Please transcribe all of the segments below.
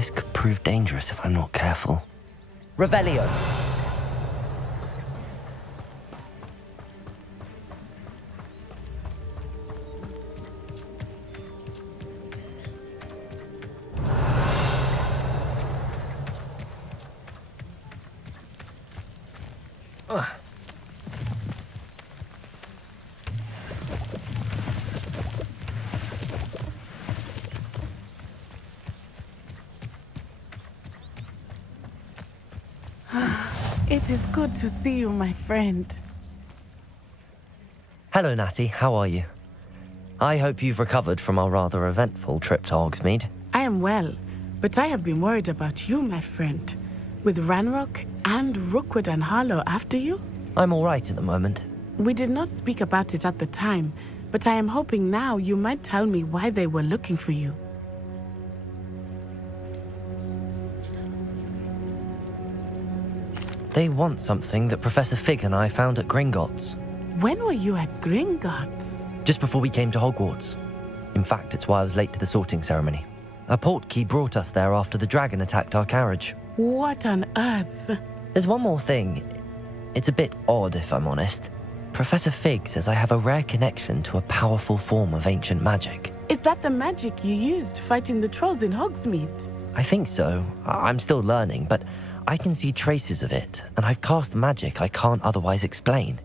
This could prove dangerous if I'm not careful. Revelio! It is good to see you, my friend. Hello, Natty. How are you? I hope you've recovered from our rather eventful trip to Hogsmeade. I am well, but I have been worried about you, my friend. With Ranrock and Rookwood and Harlow after you? I'm all right at the moment. We did not speak about it at the time, but I am hoping now you might tell me why they were looking for you. They want something that Professor Fig and I found at Gringotts. When were you at Gringotts? Just before we came to Hogwarts. In fact, it's why I was late to the sorting ceremony. A portkey brought us there after the dragon attacked our carriage. What on earth? There's one more thing. It's a bit odd, if I'm honest. Professor Fig says I have a rare connection to a powerful form of ancient magic. Is that the magic you used fighting the trolls in Hogsmeade? I think so. I'm still learning, but I can see traces of it, and I've cast magic I can't otherwise explain.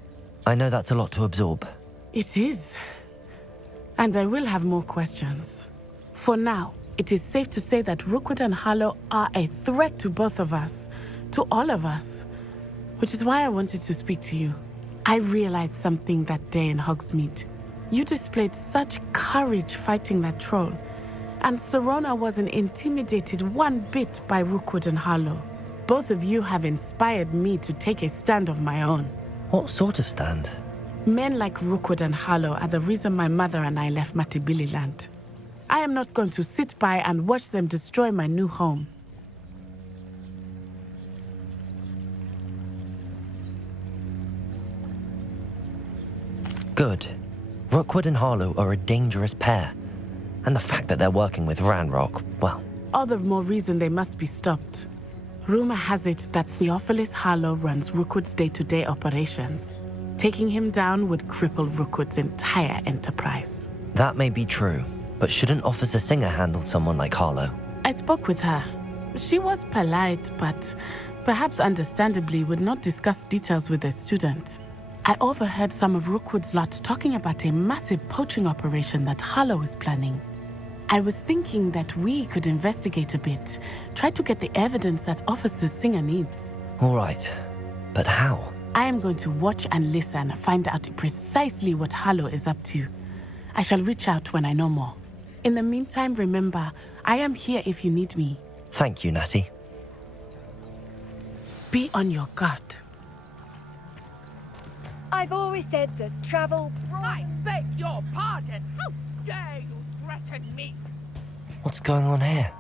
I know that's a lot to absorb. It is. And I will have more questions. For now, it is safe to say that Rookwood and Harlow are a threat to both of us, to all of us, which is why I wanted to speak to you. I realized something that day in Hogsmeade. You displayed such courage fighting that troll, and Serona wasn't intimidated one bit by Rookwood and Harlow. Both of you have inspired me to take a stand of my own. What sort of stand? Men like Rookwood and Harlow are the reason my mother and I left Matabeleland. I am not going to sit by and watch them destroy my new home. Good. Rookwood and Harlow are a dangerous pair. And the fact that they're working with Ranrock, well... All the more reason they must be stopped. Rumor has it that Theophilus Harlow runs Rookwood's day-to-day operations. Taking him down would cripple Rookwood's entire enterprise. That may be true, but shouldn't Officer Singer handle someone like Harlow? I spoke with her. She was polite, but perhaps understandably would not discuss details with a student. I overheard some of Rookwood's lot talking about a massive poaching operation that Harlow is planning. I was thinking that we could investigate a bit, try to get the evidence that Officer Singer needs. All right, but how? I am going to watch and listen, find out precisely what Harlow is up to. I shall reach out when I know more. In the meantime, remember, I am here if you need me. Thank you, Natty. Be on your guard. I've always said that travel... I beg your pardon! How dare you threaten me? What's going on here?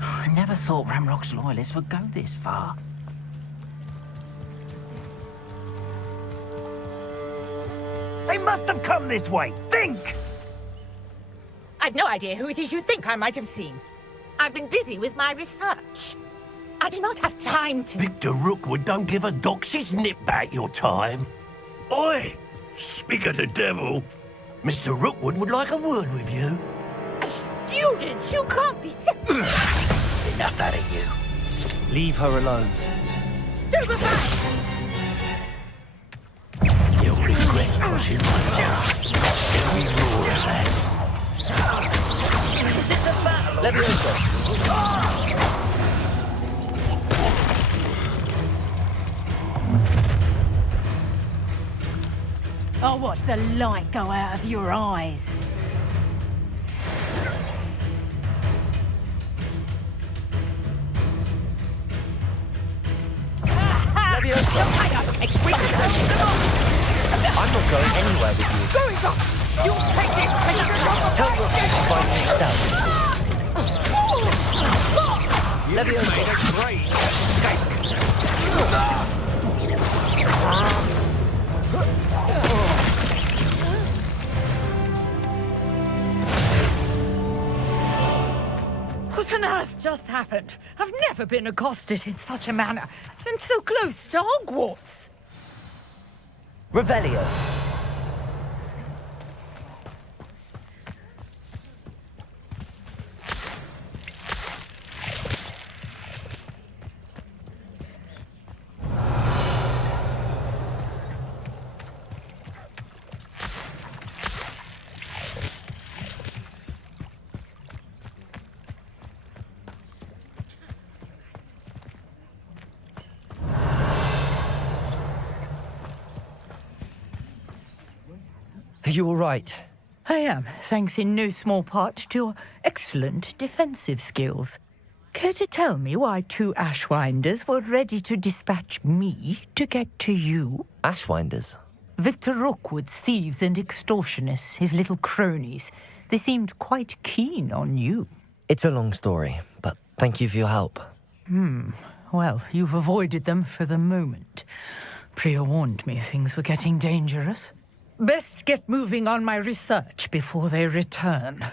I never thought Ranrock's loyalists would go this far. They must have come this way! Think! I've no idea who it is you think I might have seen. I've been busy with my research. I do not have time to... Victor Rookwood don't give a doxy's nip back your time. Oi! Speak of the devil. Mr. Rookwood would like a word with you. A student? You can't be serious. Enough out of you. Leave her alone. Stupefy! You'll regret crossing my path. Every roar of that. Is this a battle? Leviosa! I'll watch the light go out of your eyes. Leviosa! Explain yourself! I'm not going anywhere with you. Going up! You'll take this when you become a Tell Rook to find me yourself. Leviosa. Made a great escape. What on earth just happened? I've never been accosted in such a manner, and so close to Hogwarts. Revelio. Are you all right? I am, thanks in no small part to your excellent defensive skills. Care to tell me why 2 Ashwinders were ready to dispatch me to get to you? Ashwinders. Victor Rookwood's thieves and extortionists, his little cronies. They seemed quite keen on you. It's a long story, but thank you for your help. Well, you've avoided them for the moment. Priya warned me things were getting dangerous. Best get moving on my research before they return.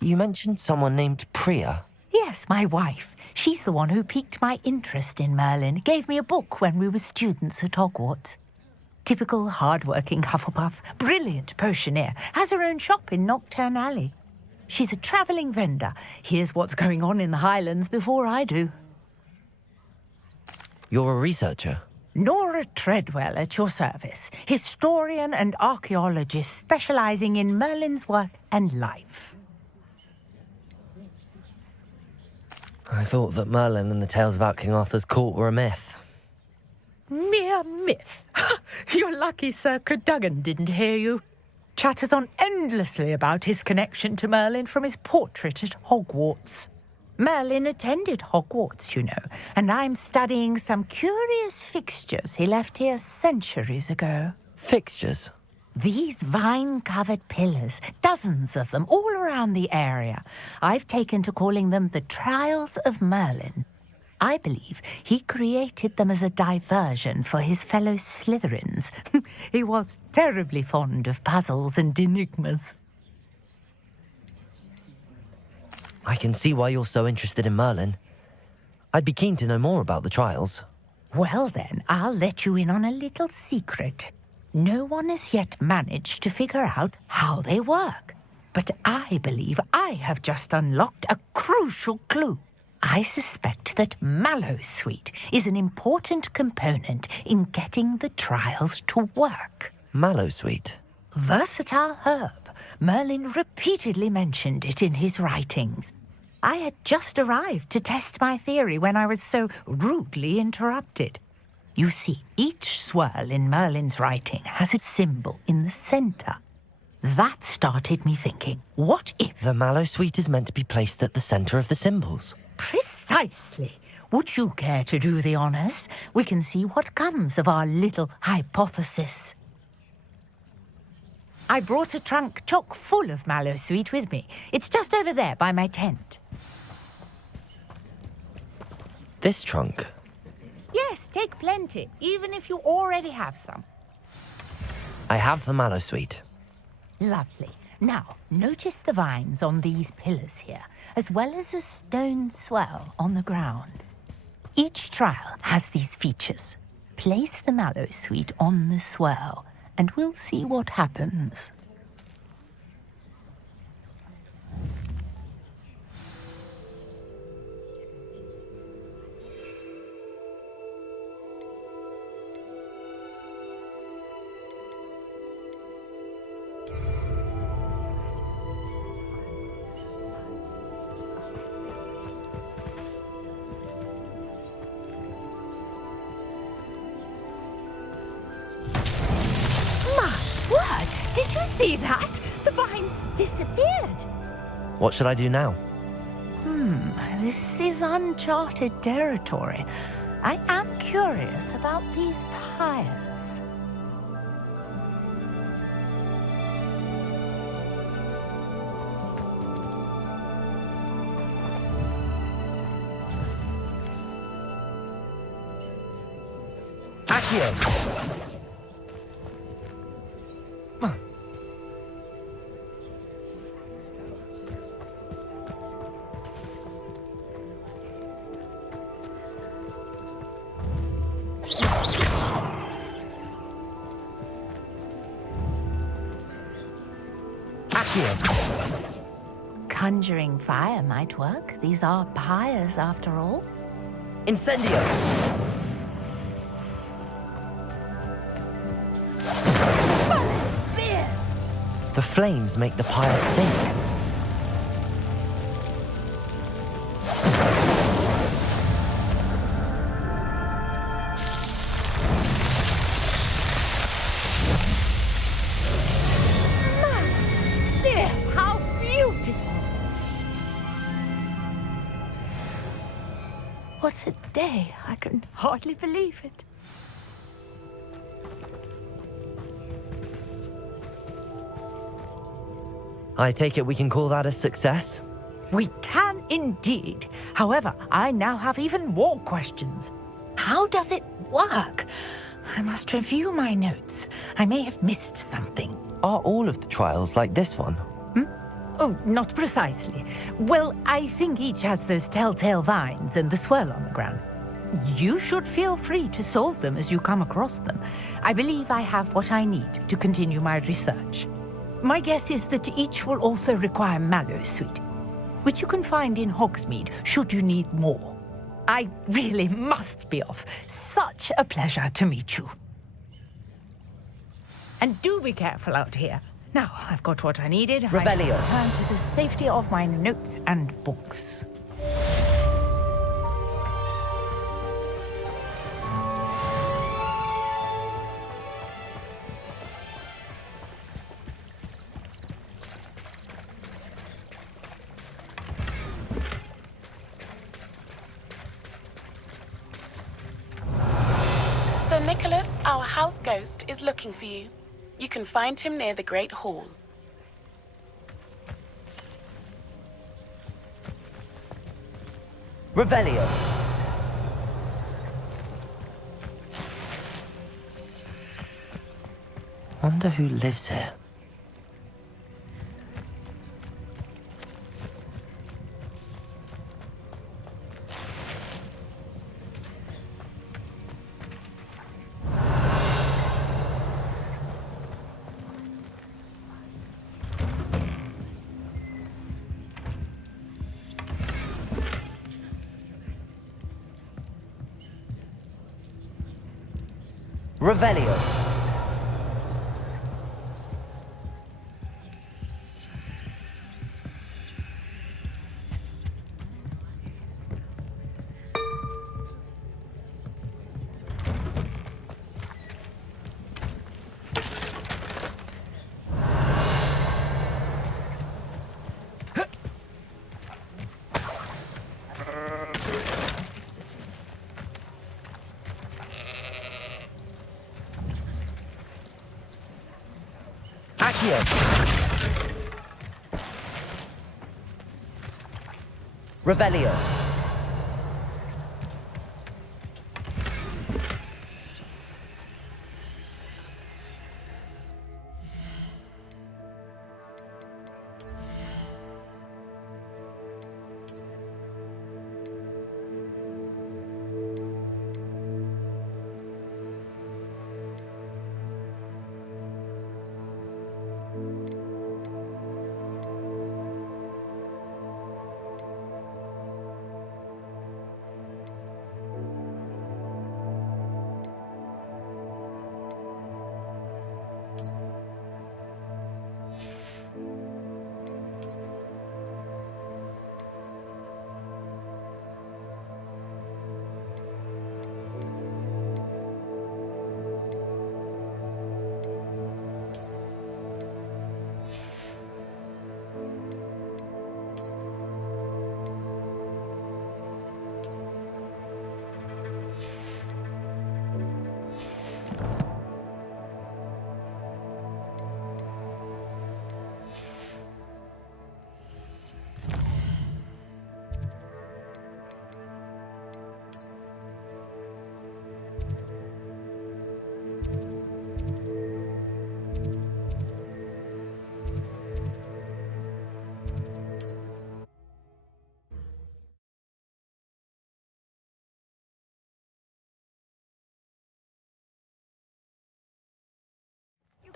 You mentioned someone named Priya. Yes, my wife. She's the one who piqued my interest in Merlin. Gave me a book when we were students at Hogwarts. Typical hard-working Hufflepuff, brilliant potioneer, has her own shop in Nocturne Alley. She's a travelling vendor. Hears what's going on in the Highlands before I do. You're a researcher. Nora Treadwell at your service, historian and archaeologist specialising in Merlin's work and life. I thought that Merlin and the tales about King Arthur's court were a myth. Mere myth. You're lucky Sir Cadogan didn't hear you. Chatters on endlessly about his connection to Merlin from his portrait at Hogwarts. Merlin attended Hogwarts, you know, and I'm studying some curious fixtures he left here centuries ago. Fixtures? These vine-covered pillars, dozens of them, all around the area. I've taken to calling them the Trials of Merlin. I believe he created them as a diversion for his fellow Slytherins. He was terribly fond of puzzles and enigmas. I can see why you're so interested in Merlin. I'd be keen to know more about the trials. Well then, I'll let you in on a little secret. No one has yet managed to figure out how they work. But I believe I have just unlocked a crucial clue. I suspect that Mallowsweet is an important component in getting the trials to work. Mallowsweet? Versatile herb. Merlin repeatedly mentioned it in his writings. I had just arrived to test my theory when I was so rudely interrupted. You see, each swirl in Merlin's writing has a symbol in the centre. That started me thinking, what if... The Mallowsweet is meant to be placed at the centre of the symbols. Precisely. Would you care to do the honours? We can see what comes of our little hypothesis. I brought a trunk chock full of Mallowsweet with me. It's just over there by my tent. This trunk? Yes, take plenty, even if you already have some. I have the Mallowsweet. Lovely. Now, notice the vines on these pillars here, as well as a stone swell on the ground. Each trial has these features. Place the Mallowsweet on the swell, and we'll see what happens. Did you see that? The vines disappeared. What should I do now? This is uncharted territory. I am curious about these pyres. Accio! Conjuring fire might work. These are pyres, after all. Incendio! The flames make the pyre sink. How beautiful! What a day. I can hardly believe it. I take it we can call that a success? We can indeed. However, I now have even more questions. How does it work? I must review my notes. I may have missed something. Are all of the trials like this one? Oh, not precisely. Well, I think each has those telltale vines and the swirl on the ground. You should feel free to solve them as you come across them. I believe I have what I need to continue my research. My guess is that each will also require mallow sweet, which you can find in Hogsmeade should you need more. I really must be off. Such a pleasure to meet you. And do be careful out here. Now, I've got what I needed. Revelio. I shall return to the safety of my notes and books. Sir Nicholas, our house ghost, is looking for you. You can find him near the Great Hall. Revelio. Wonder who lives here. Revelio. Accio. Revelio.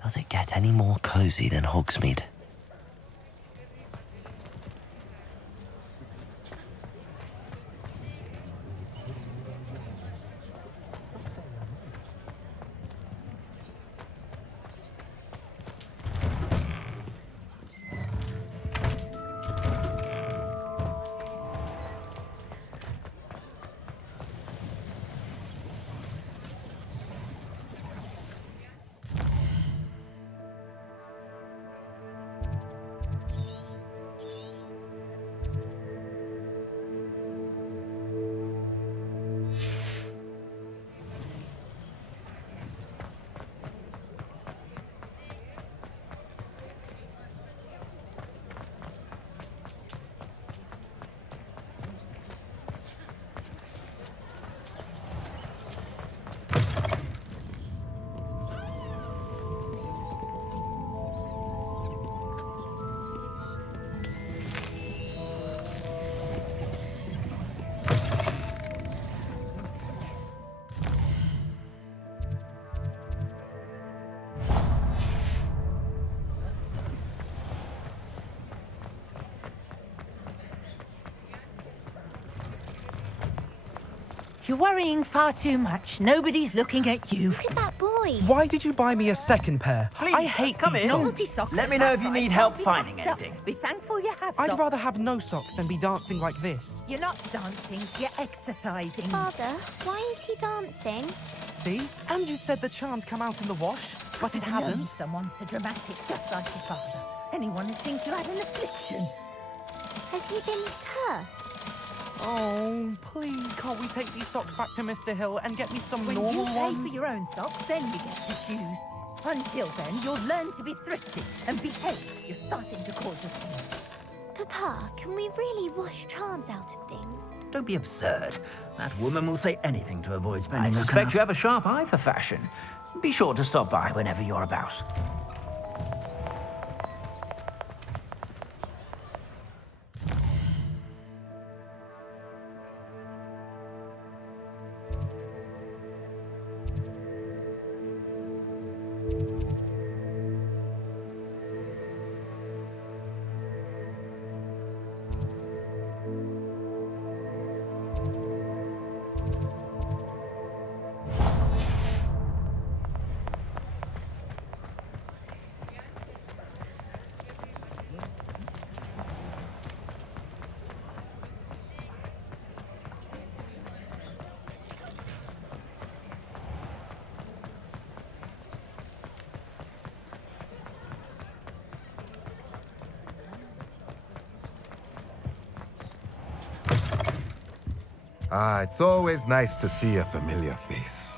Does it get any more cozy than Hogsmeade? You're worrying far too much. Nobody's looking at you. Look at that boy. Why did you buy me a second pair? Please, I hate come these in. socks. Let me know if you need help finding anything. Be thankful you have I'd socks. rather have no socks than be dancing like this. You're not dancing, you're exercising. Father, why is he dancing? See? And you said the charms come out in the wash, but it I've known hasn't. someone so dramatic, just like your father. Anyone who thinks you had an affliction. Has he been cursed? Oh, please, can't we take these socks back to Mr. Hill and get me some When normal you pay ones? for your own socks, then you get to choose. Until then, you'll learn to be thrifty and behave. You're starting to cause a scene. Papa, can we really wash charms out of things? Don't be absurd. That woman will say anything to avoid spending I her suspect cash. you have a sharp eye for fashion. Be sure to stop by whenever you're about. Ah, it's always nice to see a familiar face.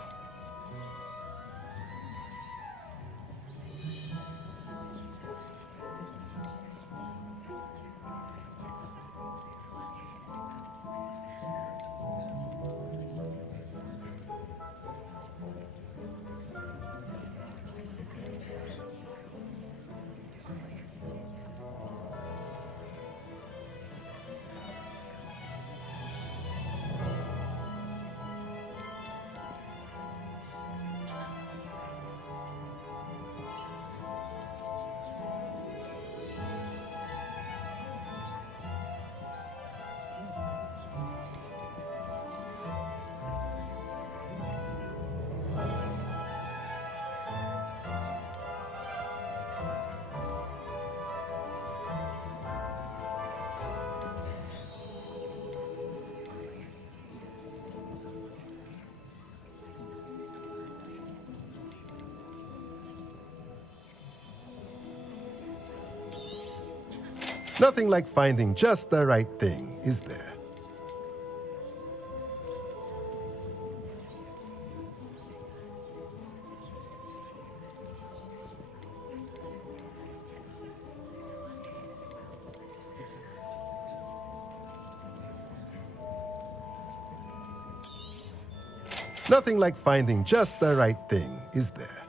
Nothing like finding just the right thing, is there? Nothing like finding just the right thing, is there?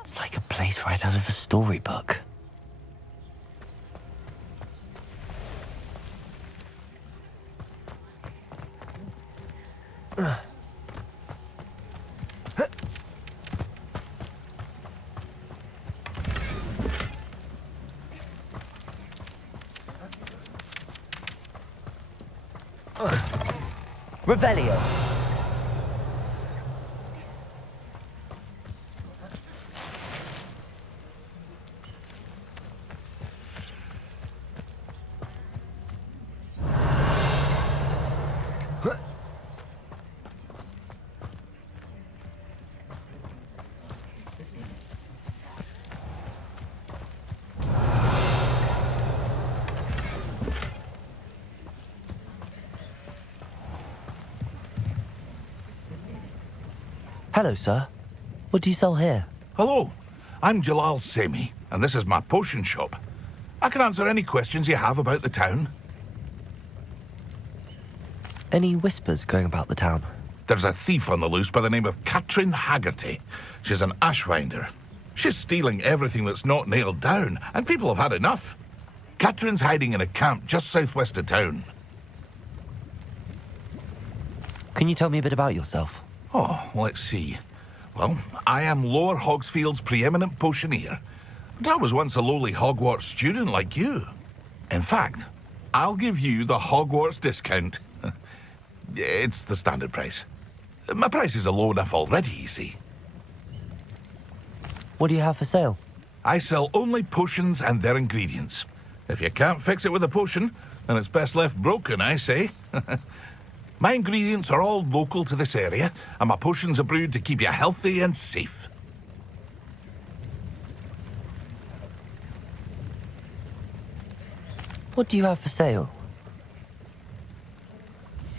It's like a place right out of a storybook. Revelio. Hello, sir. What do you sell here? Hello, I'm Jalal Semi, and this is my potion shop. I can answer any questions you have about the town. Any whispers going about the town? There's a thief on the loose by the name of Katrin Haggerty. She's an ashwinder. She's stealing everything that's not nailed down, and people have had enough. Katrin's hiding in a camp just southwest of town. Can you tell me a bit about yourself? Oh, let's see. Well, I am Lower Hogsfield's preeminent potioneer. But I was once a lowly Hogwarts student like you. In fact, I'll give you the Hogwarts discount. It's the standard price. My prices are low enough already, you see. What do you have for sale? I sell only potions and their ingredients. If you can't fix it with a potion, then it's best left broken, I say. My ingredients are all local to this area, and my potions are brewed to keep you healthy and safe. What do you have for sale?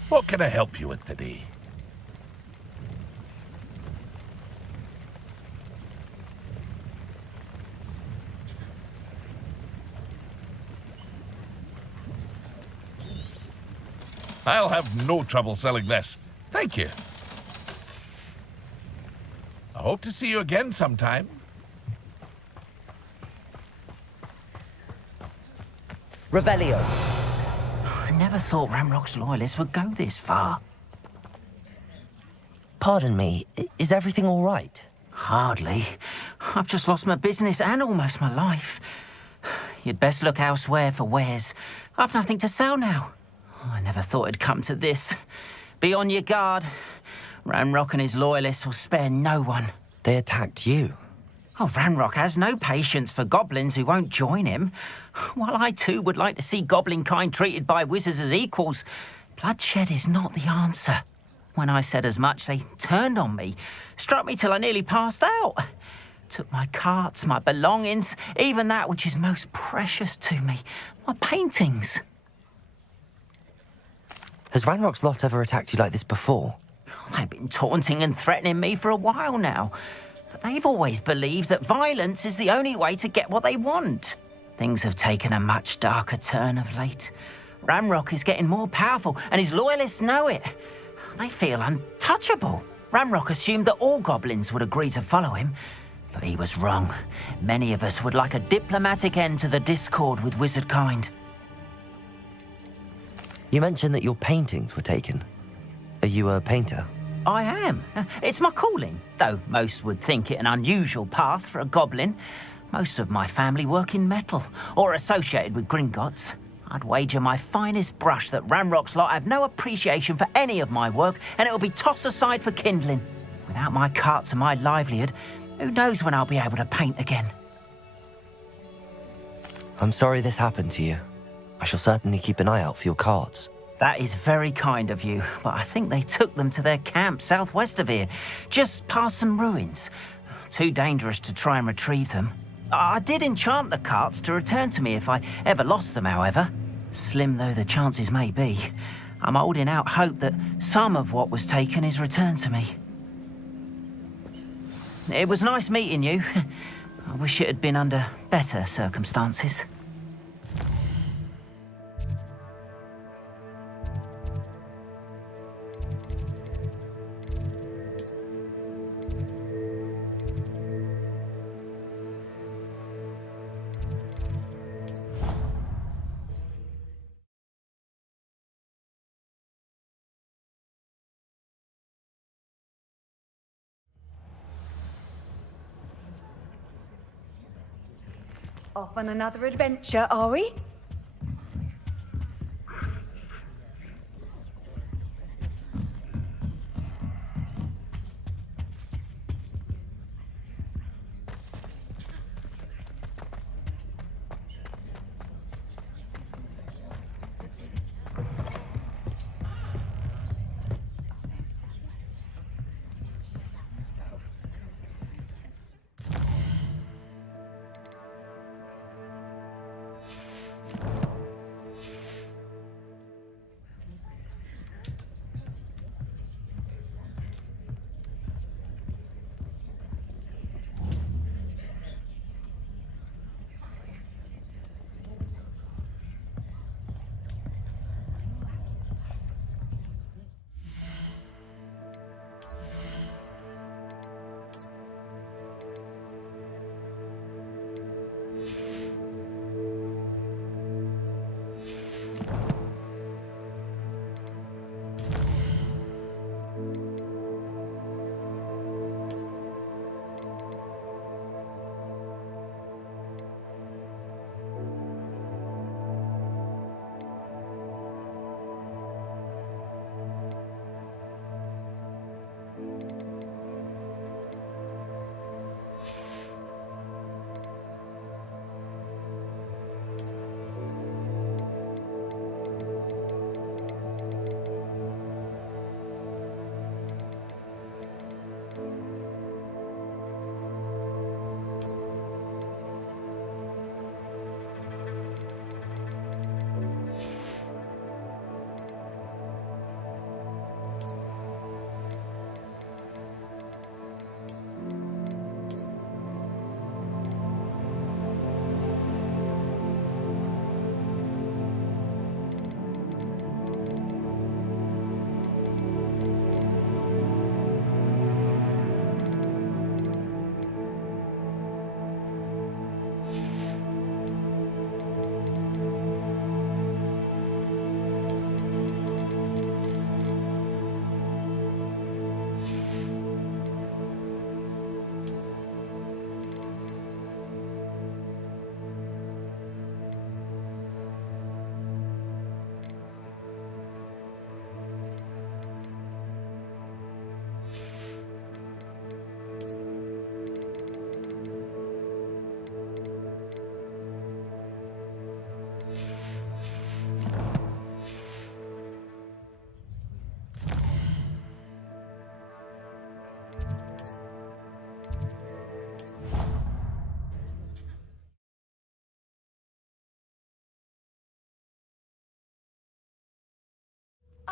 What can I help you with today? I'll have no trouble selling this. Thank you. I hope to see you again sometime. Revelio. I never thought Ramrock's loyalists would go this far. Pardon me, is everything all right? Hardly. I've just lost my business and almost my life. You'd best look elsewhere for wares. I've nothing to sell now. I never thought it'd come to this. Be on your guard. Ranrock and his loyalists will spare no one. They attacked you. Oh, Ranrock has no patience for goblins who won't join him. While I too would like to see goblin kind treated by wizards as equals, bloodshed is not the answer. When I said as much, they turned on me, struck me till I nearly passed out. Took my carts, my belongings, even that which is most precious to me, my paintings. Has Ranrock's lot ever attacked you like this before? They've been taunting and threatening me for a while now. But they've always believed that violence is the only way to get what they want. Things have taken a much darker turn of late. Ranrock is getting more powerful, and his loyalists know it. They feel untouchable. Ranrock assumed that all goblins would agree to follow him, but he was wrong. Many of us would like a diplomatic end to the discord with wizard kind. You mentioned that your paintings were taken. Are you a painter? I am. It's my calling, though most would think it an unusual path for a goblin. Most of my family work in metal, or associated with Gringotts. I'd wager my finest brush that Ranrock's lot have no appreciation for any of my work, and it'll be tossed aside for kindling. Without my carts and my livelihood, who knows when I'll be able to paint again. I'm sorry this happened to you. I shall certainly keep an eye out for your carts. That is very kind of you, but I think they took them to their camp southwest of here, just past some ruins. Too dangerous to try and retrieve them. I did enchant the carts to return to me if I ever lost them, however. Slim though the chances may be, I'm holding out hope that some of what was taken is returned to me. It was nice meeting you. I wish it had been under better circumstances. Off on another adventure, are we?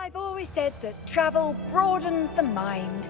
I've always said that travel broadens the mind.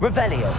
Revelio.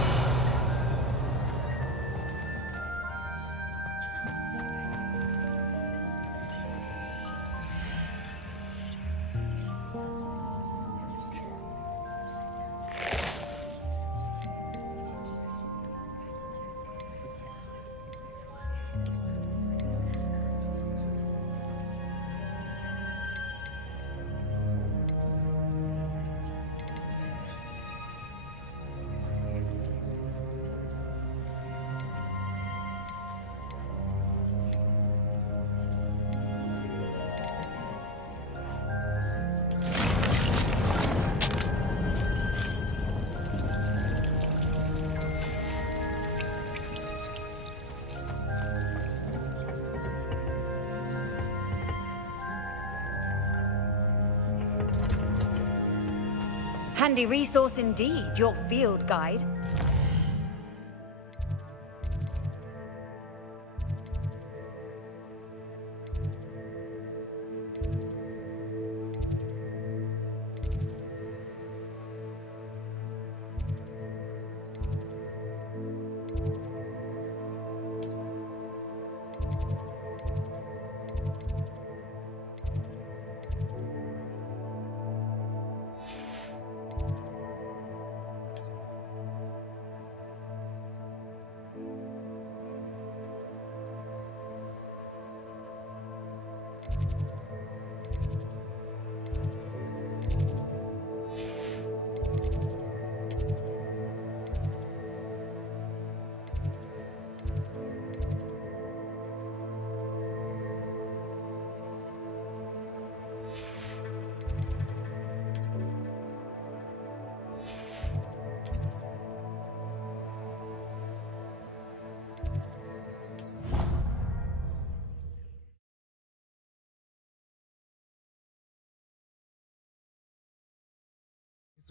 Handy resource indeed, your field guide.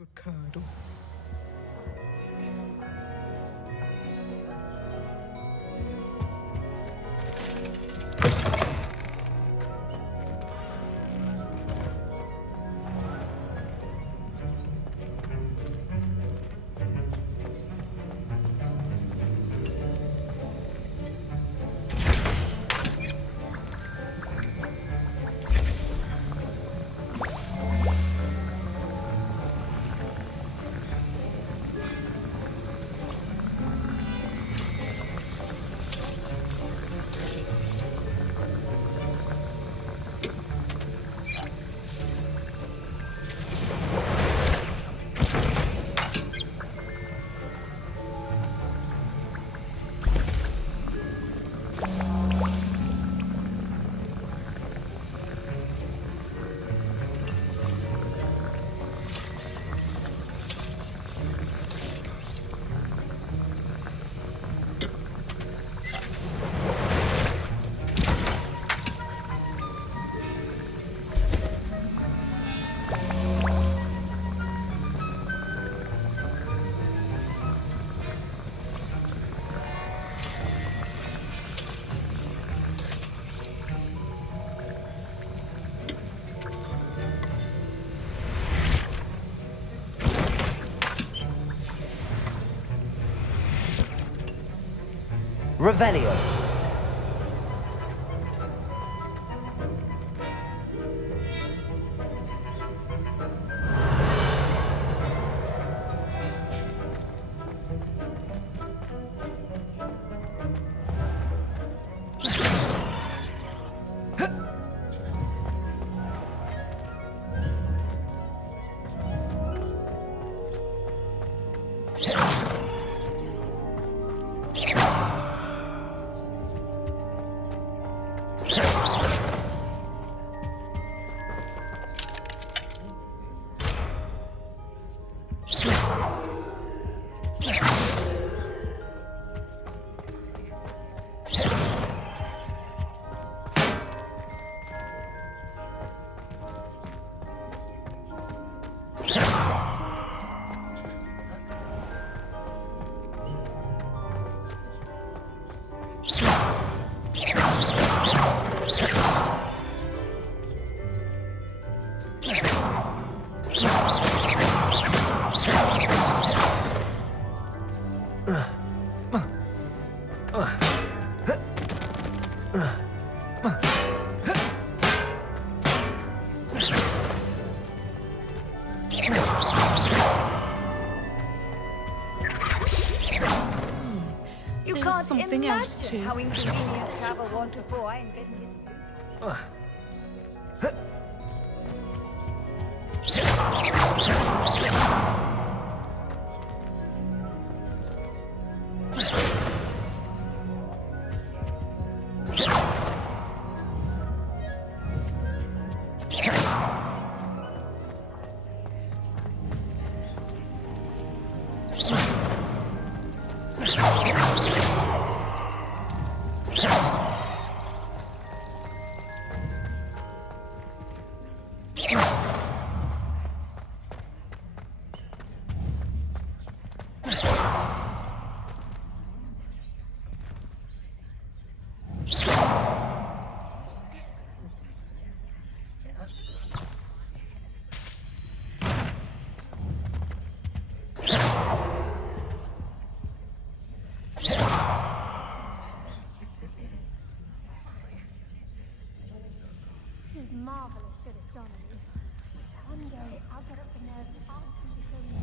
A curdle. Revelio. You There's can't something else imagine too. how inconvenient travel was before I invented it. This is marvelous good astronomy. One day I'll get up the nerve to ask you to show me.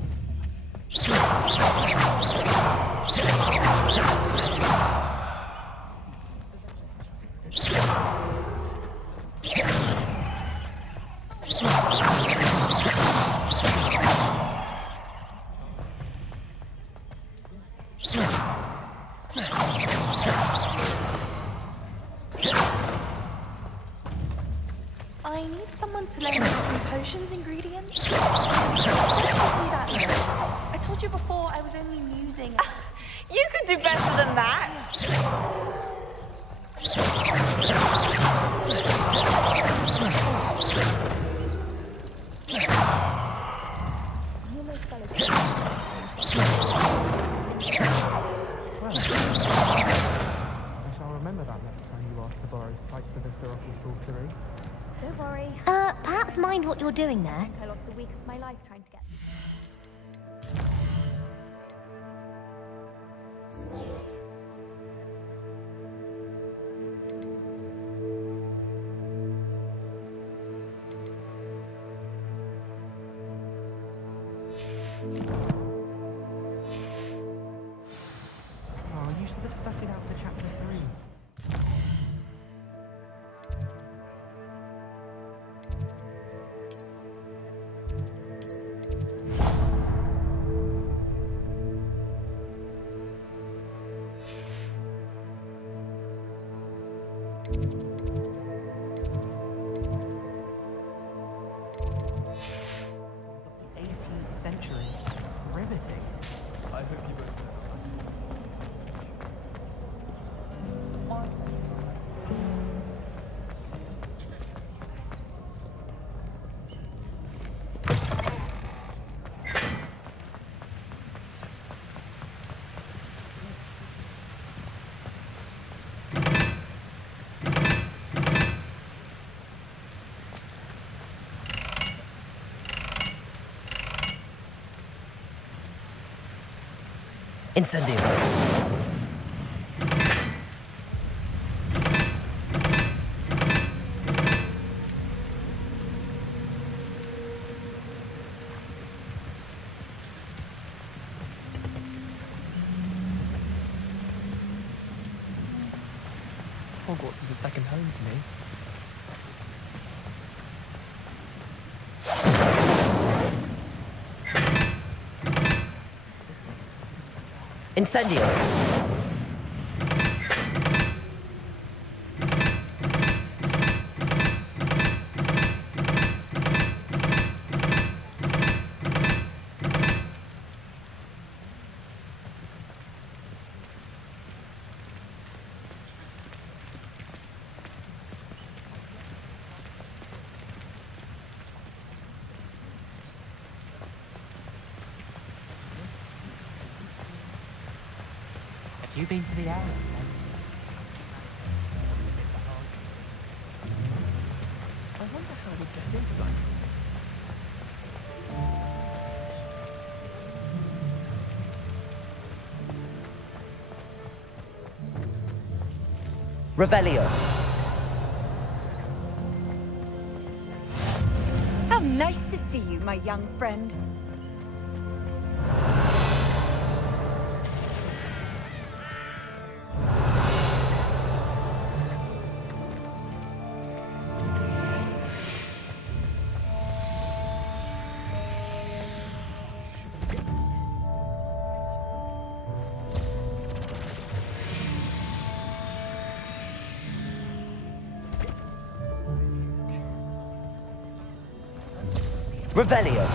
I need someone to lend me some potions ingredients. Don't give me that look. I told you before I was only musing. You could do better than that. I shall remember that next time you ask to borrow sight of historical sorcery. Don't worry. Perhaps mind what you're doing there. I lost a week of my life trying to get. Oh, you should have stuck it out to chapter 3. Of the 18th century. Riveting. I hope you wrote that. Incendio. Hogwarts is a second home to me. Incendio. Have you been to the area? I wonder how we get into that. Revelio. How nice to see you, my young friend. Revelio.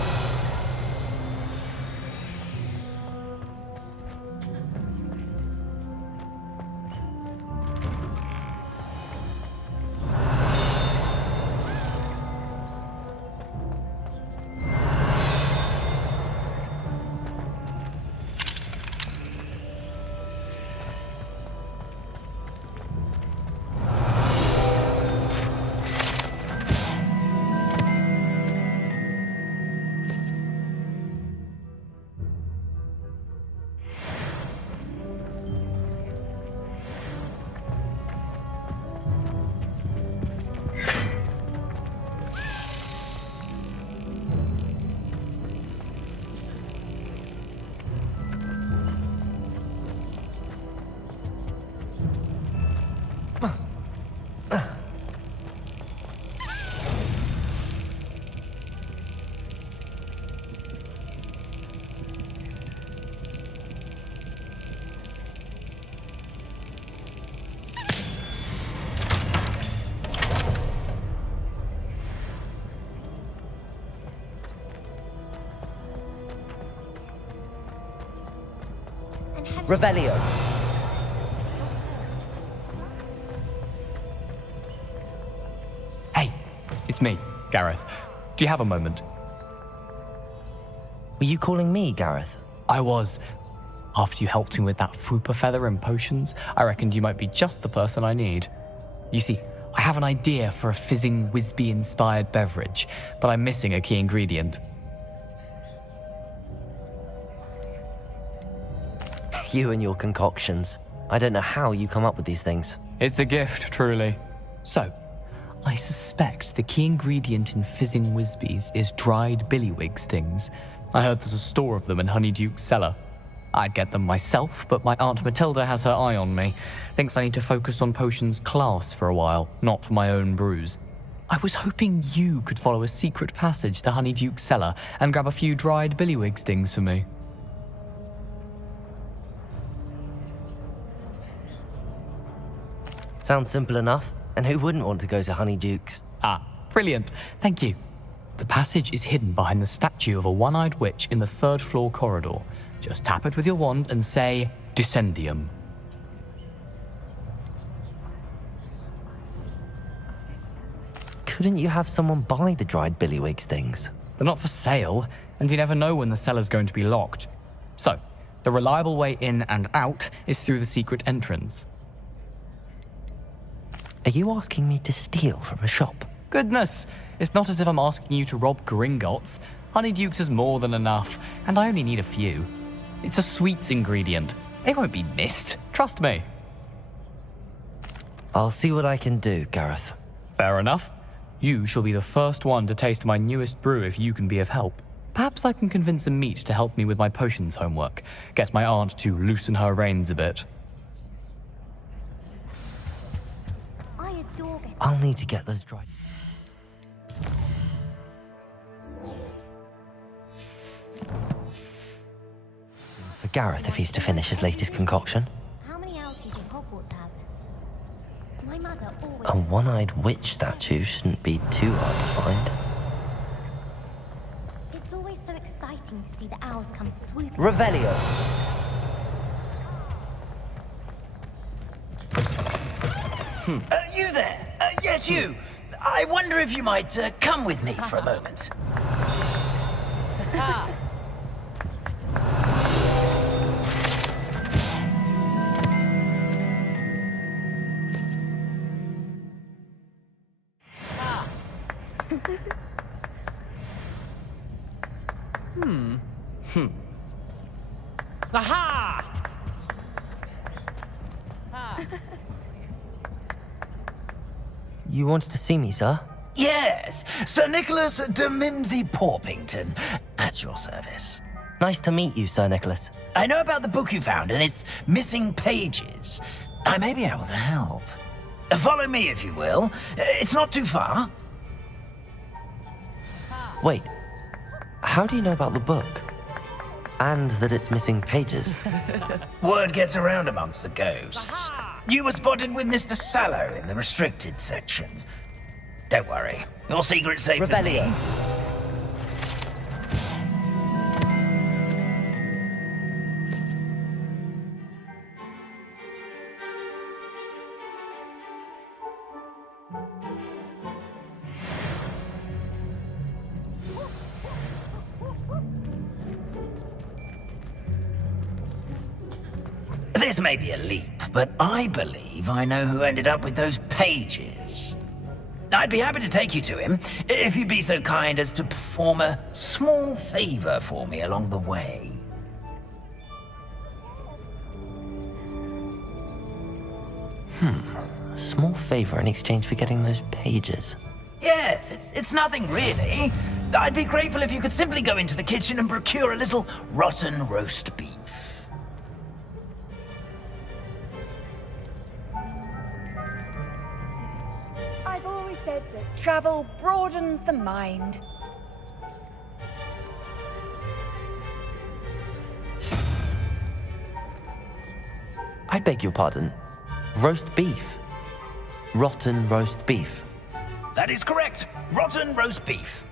Revelio. Hey, it's me, Gareth. Do you have a moment? Were you calling me, Gareth? I was. After you helped me with that Fupa feather and potions, I reckoned you might be just the person I need. You see, I have an idea for a fizzing Whizbee-inspired beverage, but I'm missing a key ingredient. You and your concoctions. I don't know how you come up with these things. It's a gift, truly. So, I suspect the key ingredient in fizzing Whizbees is dried billywig stings. I heard there's a store of them in Honeyduke's cellar. I'd get them myself, but my Aunt Matilda has her eye on me. Thinks I need to focus on potions class for a while, not for my own brews. I was hoping you could follow a secret passage to Honeyduke's cellar and grab a few dried billywig stings for me. Sounds simple enough. And who wouldn't want to go to Honeyduke's? Ah, brilliant. Thank you. The passage is hidden behind the statue of a one-eyed witch in the third-floor corridor. Just tap it with your wand and say, Descendium. Couldn't you have someone buy the dried billywig things? They're not for sale, and you never know when the cellar's going to be locked. So, the reliable way in and out is through the secret entrance. Are you asking me to steal from a shop? Goodness, it's not as if I'm asking you to rob Gringotts. Honeyduke's is more than enough, and I only need a few. It's a sweets ingredient. They won't be missed, trust me. I'll see what I can do, Gareth. Fair enough. You shall be the first one to taste my newest brew if you can be of help. Perhaps I can convince a meat to help me with my potions homework. Get my aunt to loosen her reins a bit. I'll need to get those dried. For Gareth if he's to finish his latest concoction. How many owls does Hogwarts have? My mother always... A one-eyed witch statue shouldn't be too hard to find. It's always so exciting to see the owls come swooping. Revelio. You there? Yes, you. I wonder if you might come with me for a moment. Aha! You wanted to see me, sir? Yes, Sir Nicholas de Mimsy Porpington, at your service. Nice to meet you, Sir Nicholas. I know about the book you found and its missing pages. I may be able to help. Follow me, if you will. It's not too far. Wait, how do you know about the book? And that it's missing pages? Word gets around amongst the ghosts. You were spotted with Mr. Sallow in the restricted section. Don't worry, your secret's safe with me. Revelio. This may be a leap, but I believe I know who ended up with those pages. I'd be happy to take you to him, if you'd be so kind as to perform a small favor for me along the way. A small favor in exchange for getting those pages. Yes, it's nothing really. I'd be grateful if you could simply go into the kitchen and procure a little rotten roast beef. I've always said that travel broadens the mind. I beg your pardon. Roast beef. Rotten roast beef. That is correct. Rotten roast beef.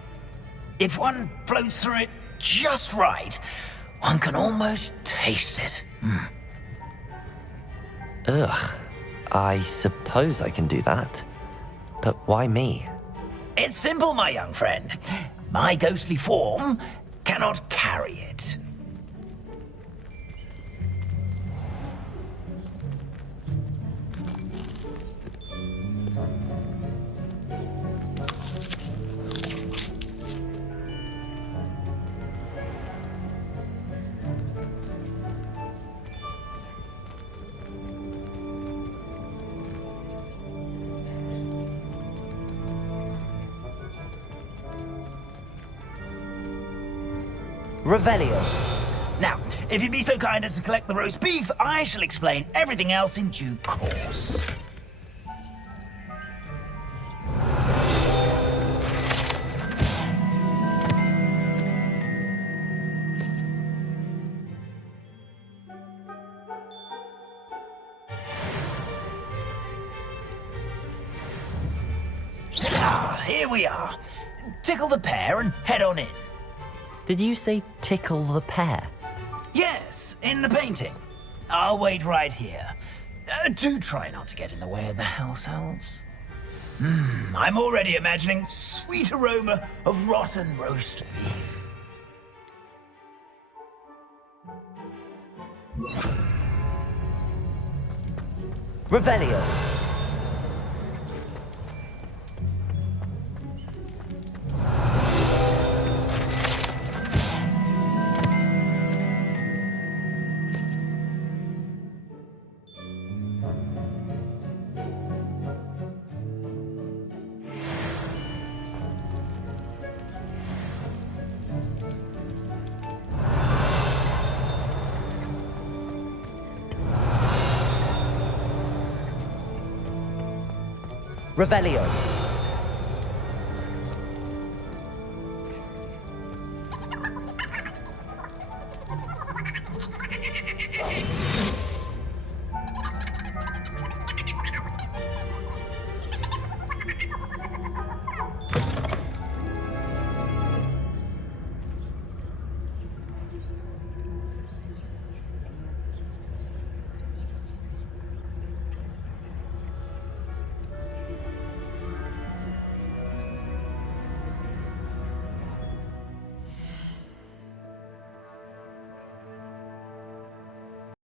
If one floats through it just right, one can almost taste it. Ugh. I suppose I can do that. But why me? It's simple, my young friend. My ghostly form cannot carry it. Revelio. Now, if you'd be so kind as to collect the roast beef, I shall explain everything else in due course. Here we are. Tickle the pear and head on in. Did you say tickle the pear? Yes, in the painting. I'll wait right here. Do try not to get in the way of the house elves. I'm already imagining sweet aroma of rotten roast beef. Revelio. Revelio.